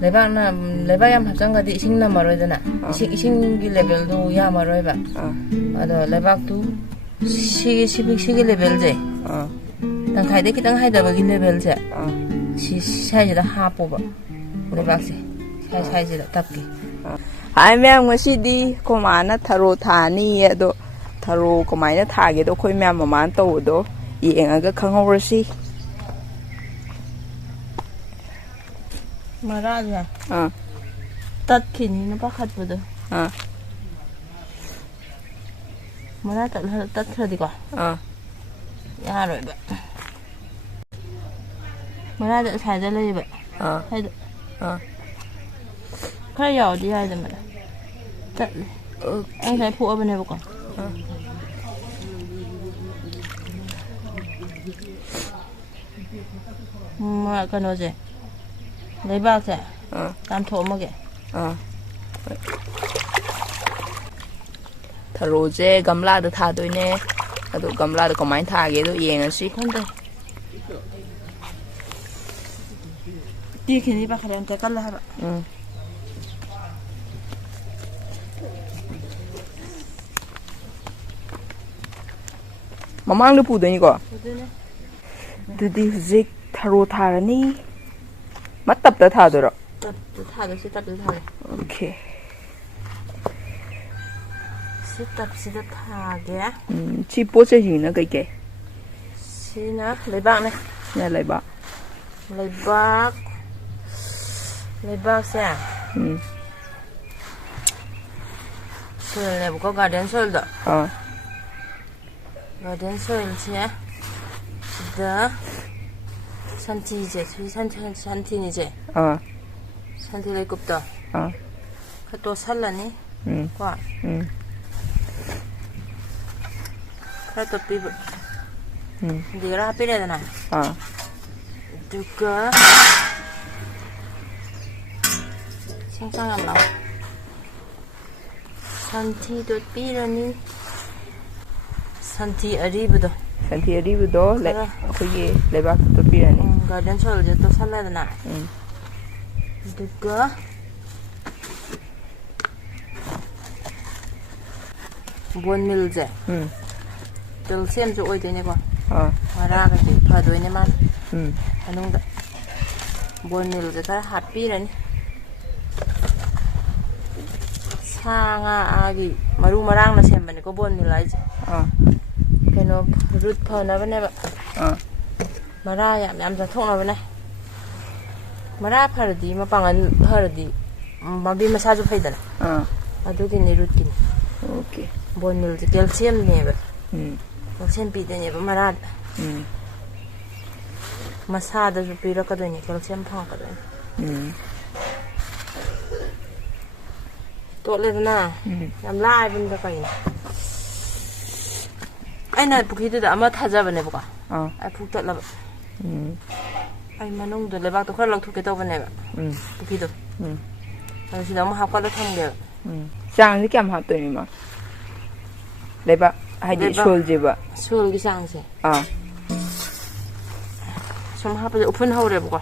레바나 레바얌 합장가디 이싱 남아로이잖아. 이싱기 레벨도 야마로이바. 아도 레박도 시기 레벨제. 당카이데 기당 하이다바기 레벨제. 시 사이즈다 하뽀바. 레박세. 사이즈다 답게. Hai mẹ ngasi ko mana tharo thani ado tharo ko maina thage do khoi mẹ man to do yenga khangorsi Maraja. Tat kini na pakat po do. Mara tat khadi ko. Yaro ba. Mara da sai da lai ba. Hai da. Khá dầu đi hai mà. Anh thấy phụ ở bên này không? Mà cái nó gì? Lấy bao giờ? Làm thổ mà kìa. tharo je gamla da tha doi ne ado gamla da komai thage do yenga si Không đi khi đi bác em thấy cắt là hả? mamang lu pu doi ni ko dudi zik tharo tharani matap da tha do ro Tập thả được, tập được thả. okay Tập thả kìa. chi po che gì nữa cái Xin á, lấy bạc này. nhà lại bạc Lấy bạc xem. Soil này có garden soil đó. Garden soil chứ. Đó. 산티 이제 산티는 이제 산티를 굽다. 또 살라니. 과. 그래 또 비브. 네가 하필해야 되나? 누가 생상한 나와. 산티도 삐라니. 산티 아리브도. 산티 아리브도 래 거기 레바도 삐라니. 가든 소일제 또 살라야 되나? 누가 본밀제. 뜰셈 좀 어디 되냐 봐. 말아가지 봐도이네만. 안농다. 본밀제가 핫비라니. 상아 아기 마루 마랑나 셈바니 거 본밀라이지. 그노 루트 퍼나버네 봐. Mara yam sa thong na bane mara phardi ma pangan phardi mabi masaju phaidana adu ki ni routine okay bone meal calcium ne ba calcium pi de ne ba mara masada ju pi ra ka de ni calcium phang ka de to le na yam lai bin da kai ai na pukhi de ama thaja bane ba ai phuk tat la ai manung도 레박도 khơi lọc thuộc cái tàu bên này bạn, khi được, rồi thì nó mà học qua được không được, sang thì kèm học tuổi mà, 레박 hay đi school gì vậy? School cái sang gì? xong học bây giờ open house rồi bố,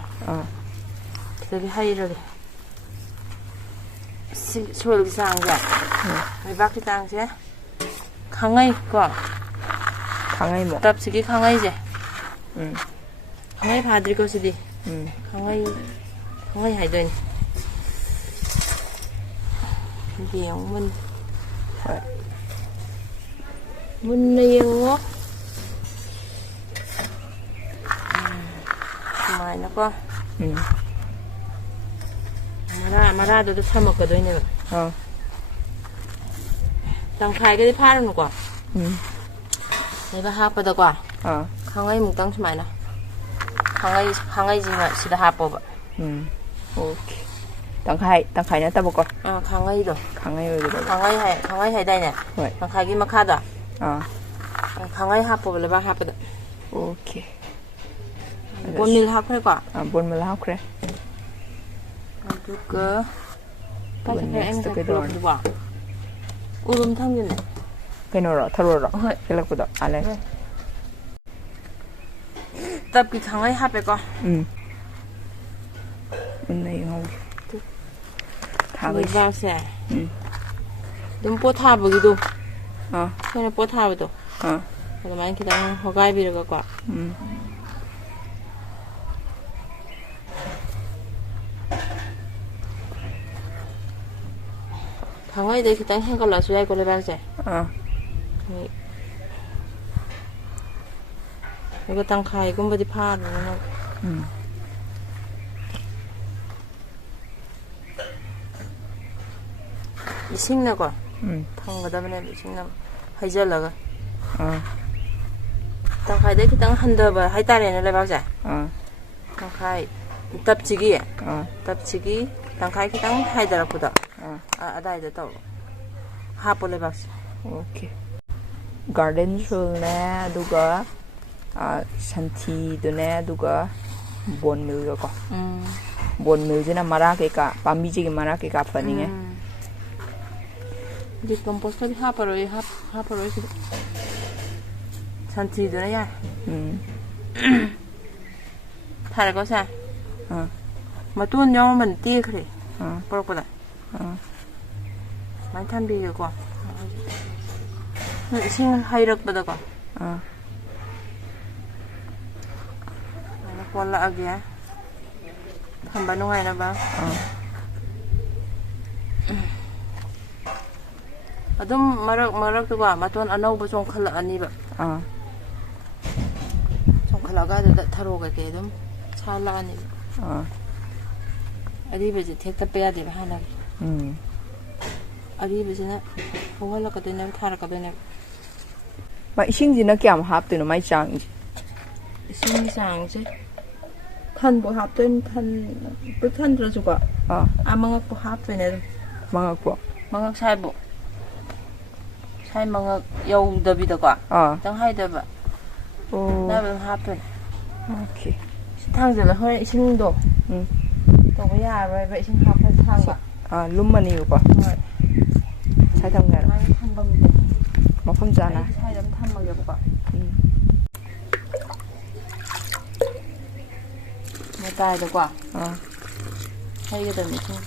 thì cái hay rồi, school cái sang gì? 레박 cái sang gì? 강의 거, 강의 뭐? tập cái 강의 gì? 강의 받을 것이디. 강의 하이더니. 이게 영문. 문 내용. 많이 나고. 마라도 사 먹거든요. 당카이게 파는 거. 내가 하빠다 거. 강의 묵당 좀 많이 나. 강아지만 시다 하뽀바. 오케이. 당카이냐 따볼까? 강아지도. 강아지 해다냐. 강아지 막하다. 강아지 하뽀바 레바 하뽀다. 오케이. 본밀 하크래 거. 본밀 하크래. 그거. next cái rồi. 우름 탕균네. cái nó tharo cái là của đó à tập cái 강아지 하빼 거. ꯃꯨꯟꯅ ꯌꯦꯡꯍꯧꯒꯦ ꯊꯥꯕꯩꯁꯦ ꯂꯩꯕꯥꯛꯁꯦ ꯑꯗꯨꯝ ꯄꯣꯠ ꯊꯥꯕꯒꯤꯗꯣ ꯑꯥ ꯑꯩꯈꯣꯏꯅ ꯄꯣꯠ ꯊꯥꯕꯗꯣ ꯑꯗꯨꯃꯥꯏꯅ ꯈꯤꯇꯪ ꯍꯣꯒꯥꯏꯕꯤꯔꯒꯀꯣ ꯊꯥꯡꯋꯥꯏꯗꯩ ꯈꯤꯇꯪ ꯍꯦꯟꯒꯠꯂꯛꯑꯁꯨ ꯌꯥꯏꯀꯣ ꯂꯩꯕꯥꯛꯁꯦ ꯑꯗꯨꯒ ꯇꯪꯈꯥꯏꯒꯨꯝꯕꯗꯤ ꯐꯥꯔꯅꯤꯅ 이싱나고 탕거다보네 이싱나 하이절라가 땅카이데 기땅 한더바 하이따레네 레바자 땅카이 답지기 답지기 땅카이 기땅 하이다라보다 아다이다 또 하폴레 박스 오케이 가든 슐네 두가 산티도네 두가 본밀고 본밀지나 마라케가 밤비지기 마라케가 파닝에 이제 컴포스터리 하퍼로이 하퍼로이 산티도네 야 타르고사 마돈 영어만 띠 그래 버럭보다 많이 탐비고 이싱 하이럭보다고 올라가게 한번 농아이나 봐. ꯑꯗꯨꯝ ꯃꯔꯛꯇꯨꯒ ꯃꯇꯣꯟ ꯑꯅꯧꯕ ꯆꯣꯡꯈꯠꯂꯛꯑꯅꯤꯕ ꯆꯣꯡꯈꯠꯂꯛꯑꯒ ꯑꯗꯨꯗ ꯊꯔꯣ ꯀꯩꯀꯩ ꯑꯗꯨꯝ ꯁꯥꯠꯂꯛꯑꯅꯤꯕ ꯑꯔꯤꯕꯁꯤ ꯊꯦꯛꯇꯠꯄ ꯌꯥꯗꯦꯕ ꯍꯥꯟꯅꯒꯤ ꯑꯔꯤꯕꯁꯤꯅ ꯍꯧꯍꯜꯂꯛꯀꯗꯣꯏꯅꯦꯕ ꯊꯥꯔꯛꯀꯗꯣꯏꯅꯦꯕ 이싱지는 ꯀꯌꯥꯝ ꯍꯥꯞꯇꯣꯏꯅꯣ ꯃꯥꯏ ꯆꯥꯡꯁꯦ 이싱 ꯆꯥꯡꯁꯦ ꯊꯟꯕꯨ ꯍꯥꯞꯇꯣꯏꯅꯤ ꯄꯨꯛ ꯊꯟꯗ꯭ꯔꯁꯨꯀꯣ ꯃꯉꯛꯄꯨ ꯍꯥꯞꯇꯣꯏꯅꯦ ꯑꯗꯨꯝ ꯃꯉꯛꯄꯨ ꯃꯉꯛ ꯁꯥꯏꯕꯨ ꯁꯥꯏ ꯃꯉꯛ ꯌꯧꯗꯕꯤꯗꯀꯣ ꯈꯤꯇꯪ ꯍꯥꯏꯗꯕ ꯅꯥꯕ ꯑꯗꯨꯝ ꯍꯥꯞꯇꯣꯏꯅꯦ 오케이 ꯁꯤ ꯊꯥꯡꯖꯜꯂ ꯍꯣꯔꯦꯟ ꯏꯁꯤꯡꯗꯣ ꯇꯧꯕ ꯌꯥꯔꯔꯣꯏꯕ ꯏꯁꯤꯡ ꯍꯥꯞꯄ ꯊꯥꯡꯕ ꯂꯨꯝꯃꯅꯤꯕꯀꯣ ꯍꯣꯏ ꯁꯥꯏ ꯊꯝꯒꯦꯔꯣ ꯑꯗꯨꯃꯥꯏꯅ ꯊꯝꯐꯝꯗꯣ ꯃꯐꯝ ꯆꯥꯅ ꯑꯩ ꯁꯥꯏꯗ ꯑꯗꯨꯝ ꯊꯝꯃꯒꯦꯕꯀꯣ ꯃꯇꯥꯏꯗꯀꯣ ꯍꯩꯒꯗꯕꯅꯤ ꯏꯁꯤꯡ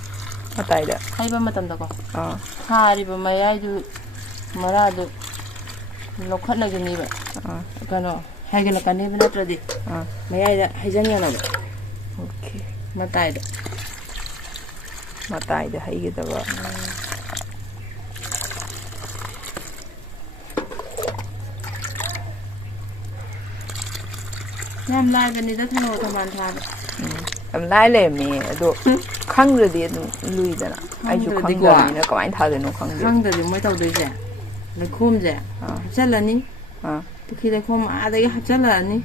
ꯃꯇꯥꯏꯗ ꯍꯩꯕ ꯃꯇꯝꯗꯀꯣ ꯊꯥꯔꯤꯕ ꯃꯌꯥꯏꯗꯨ ꯃꯔꯥꯗꯨ ꯂꯧꯈꯠꯅꯒꯅꯤꯕ ꯀꯩꯅꯣ ꯍꯩꯒꯠꯂꯛꯀꯅꯤꯕ ꯅꯠꯇ꯭ꯔꯗꯤ ꯃꯌꯥꯏꯗ ꯍꯩꯖꯟꯒꯅꯕ 오케이 ꯃꯇꯥꯏꯗ ꯍꯩꯒꯗꯕ ꯌꯥꯝ ꯂꯥꯏꯕꯅꯤꯗ ꯊꯔꯣ ꯊꯝꯕꯥꯜ ꯊꯥꯕ ꯌꯥꯝ ꯂꯥꯏ ꯂꯩꯔꯝꯃꯦ ꯑꯗꯣ ꯈꯪꯗ꯭ꯔꯗꯤ ꯑꯗꯨꯝ ꯂꯨꯏꯗꯅ ꯑꯩꯁꯨ ꯈꯪꯗꯕꯅꯤꯅ ꯀꯃꯥꯏꯅ ꯊꯥꯗꯣꯏꯅꯣ ꯈꯪꯗ꯭ꯔꯗꯤ ꯃꯣꯏ ꯇꯧꯗꯣꯏꯁꯦ ꯂꯩꯈꯣꯝꯁꯦ ꯍꯥꯞꯆꯜꯂꯅꯤ ꯄꯨꯈ꯭ꯔꯤ ꯂꯩꯈꯣꯝ ꯑꯥꯗꯒꯤ ꯍꯥꯞꯆꯜꯂꯛꯑꯅꯤ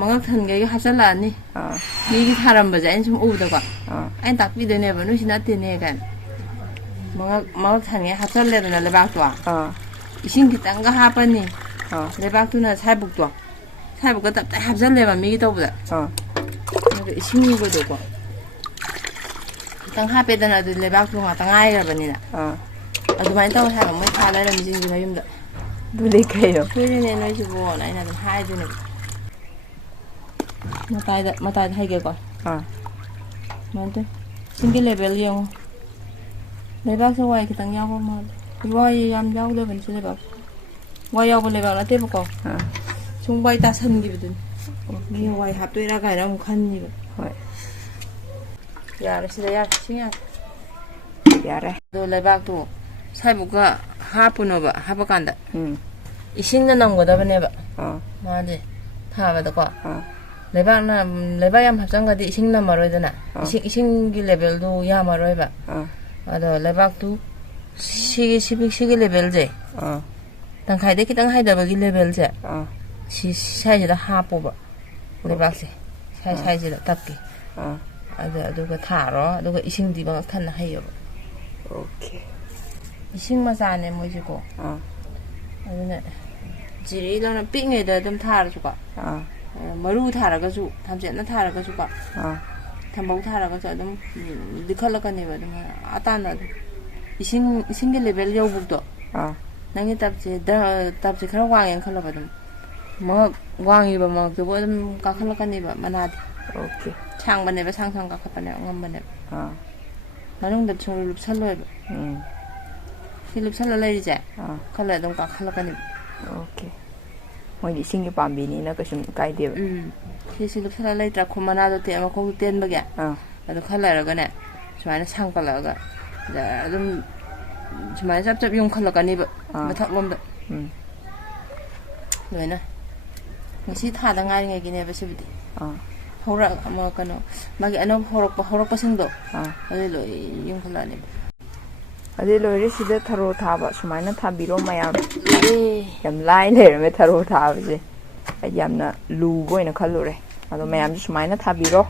ꯃꯉꯛ ꯊꯟꯒꯩꯒ ꯍꯥꯞꯆꯜꯂꯛꯑꯅꯤ ꯃꯤꯒꯤ ꯊꯥꯔꯝꯕꯁꯦ ꯑꯩꯅ ꯁꯨꯝ ꯎꯕꯗꯀꯣ ꯑꯩꯅ ꯇꯥꯛꯄꯤꯗꯣꯏꯅꯦꯕ ꯅꯣꯏꯁꯤ ꯅꯠꯇꯦꯅꯦ ꯀꯥꯏꯅ ꯃꯉꯛ ꯊꯟꯒꯩ ꯍꯥꯞꯆꯜꯂꯦꯗꯅ ꯂꯩꯕꯥꯛꯇꯣ 이싱 ꯈꯤꯇꯪꯒ ꯍꯥꯞꯄꯅꯤ ꯂꯩꯕꯥꯛꯇꯨꯅ ꯁꯥꯏꯕꯨꯛꯇꯣ ꯁꯥꯏꯕꯨꯛꯀ ꯇꯞꯇꯥꯏ ꯍꯥꯞꯆꯜꯂꯦꯕ ꯃꯤꯒꯤ ꯇꯧꯕꯗ ꯑꯗꯨꯒ 이싱ꯒꯗꯣꯀꯣ ꯈꯤꯇꯪ ꯍꯥꯞꯄꯦꯗꯅ ꯑꯗꯨ ꯂꯩꯕꯥꯛꯇꯣ ꯉꯥꯛꯇ ꯉꯥꯏꯔꯕꯅꯤꯅ ꯑꯗꯨꯃꯥꯏꯅ ꯇꯧꯋꯦ ꯍꯥꯏꯕ ꯃꯣꯏ ꯊꯥ ꯂꯩꯔꯝꯃꯤꯁꯤꯡꯁꯤ ꯃꯌꯨꯝꯗ ꯑꯗꯨꯗꯤ ꯀꯩꯅꯣ ꯁꯣꯏꯔꯦꯅꯦ ꯅꯣꯏꯁꯤꯕꯣꯅ ꯑꯩꯅ ꯑꯗꯨꯝ ꯍꯥꯏꯗꯣꯏꯅꯦꯕ ꯃꯇꯥꯏꯗ ꯍꯩꯒꯦꯀꯣ ꯁꯨꯃꯥꯏꯅ ꯇꯧ ꯏꯁꯤꯡꯒꯤ ꯂꯦꯚꯦꯜ ꯌꯦꯡꯉꯣ ꯂꯩꯕꯥꯛꯁꯦ ꯋꯥꯏ ꯈꯤꯇꯪ ꯌꯥꯎꯕ ꯃꯥꯜꯂꯦ ꯋꯥꯏ ꯌꯥꯝ ꯌꯥꯎꯗꯕꯅꯤ ꯁꯤ ꯂꯩꯕꯥꯛ ꯋꯥꯏ ꯌꯥꯎꯕ ꯂꯩꯕꯥꯛ ꯅꯠꯇꯦꯕꯀꯣ ꯁꯨꯝ ꯋꯥꯏ ꯇꯥꯁꯟꯈꯤꯕꯗꯨꯅꯤ ꯃꯤ ꯋꯥꯏ ꯍꯥꯞꯇꯣꯏꯔꯥ ꯀꯥꯏꯅ ꯑꯃꯨꯛ ꯈꯟꯅꯤꯕ ꯍꯣꯏ ꯌꯥꯔꯦ ꯁꯤꯗ ꯌꯥꯔꯦ ꯏꯁꯤꯡ ꯌꯥꯔꯦ ꯑꯗꯣ ꯂꯩꯕꯥꯛꯇꯣ ꯁꯥꯏꯕꯨꯛꯀ ꯍꯥꯞꯄꯨꯅꯣꯕ ꯍꯥꯞꯄꯀꯥꯟꯗ 이싱ꯅ ꯅꯝꯒꯗꯕꯅꯦꯕ ꯃꯥꯗꯤ ꯊꯥꯕꯗꯀꯣ ꯂꯩꯕꯥꯛ ꯌꯥꯝ ꯍꯥꯞꯆꯟꯒꯗꯤ 이싱 ꯅꯝꯃꯔꯣꯏꯗꯅ 이싱ꯒꯤ ꯂꯦꯚꯦꯜꯗꯨ ꯌꯥꯝꯃꯔꯣꯏꯕ ꯑꯗꯣ ꯂꯩꯕꯥꯛꯇꯨ 시기 레벨제 ꯇꯪꯈꯥꯏꯗꯩ ꯈꯤꯇꯪ ꯍꯥꯏꯗꯕꯒꯤ ꯂꯦꯚꯦꯜꯁꯦ ꯁꯤ ꯁꯥꯏꯁꯤꯗ ꯍꯥꯞꯄꯣꯕ ꯂꯩꯕꯥꯛꯁꯦ ꯁꯥꯏꯁꯤꯗ ꯇꯞꯀꯦ ꯑꯗꯨꯒ ꯊꯥꯔꯣ ꯑꯗꯨꯒ 이싱ꯗꯤ ꯃꯉꯛ ꯊꯟꯅ ꯍꯩꯌꯣꯕ 오케이 이싱 ꯃꯆꯥꯅꯦ ꯃꯣꯏꯁꯦꯀꯣ ꯑꯗꯨꯅ ꯖꯤꯔꯤ ꯂꯧꯅ ꯄꯤꯛꯉꯩꯗ ꯑꯗꯨꯝ ꯊꯥꯔꯁꯨꯀꯣ ꯃꯔꯨ ꯊꯥꯔꯒꯁꯨ ꯊꯝꯆꯦꯠꯅ ꯊꯥꯔꯒꯁꯨꯀꯣ ꯊꯝꯕꯧ ꯊꯥꯔꯒꯁꯨ ꯑꯗꯨꯝ ꯂꯤꯈꯠꯂꯛꯀꯅꯦꯕ ꯑꯗꯨꯝ ꯑꯇꯥꯟꯅ ꯑꯗꯨꯝ 이싱ꯒꯤ 레벨 여우북도 ꯅꯪꯒꯤ ꯇꯞꯁꯦ ꯈꯔ ꯋꯥꯡꯉꯦꯅ ꯈꯜꯂꯣꯕ ꯑꯗꯨꯝ ꯃꯉꯛ ꯋꯥꯡꯉꯤꯕ ꯃꯉꯛꯇꯨꯕꯨ ꯑꯗꯨꯝ ꯀꯥꯈꯠꯂꯛꯀꯅꯦꯕ ꯃꯅꯥꯗꯤ 오케이. 창반에봐 상상 가깝바네 엉엄바네. 나중에 좀 룹살로해. 시 룹살로 레이제. 칼레 동 가칼라가니. 오케이. 뭐이 싱이 밤비니나 그좀 가이디어. 시 룹살로 레이트라 코마나도 때 아마 거기 뗀바게. 아도 칼라라가네. 주말에 상발라가. 좀 주말에 짭짭 용 칼라가니 봐. 마탁 롬다. 너희나. ngasi thada ngai ngai gine ba sibidi hora ama kano magi ano horok pa singdo ade lo yung khala ne ade lo ri sida tharo tha ba sumaina tha biro mayam yam lai le me tharo tha ba je yamna lu go ina khalure ado mayam sumaina tha biro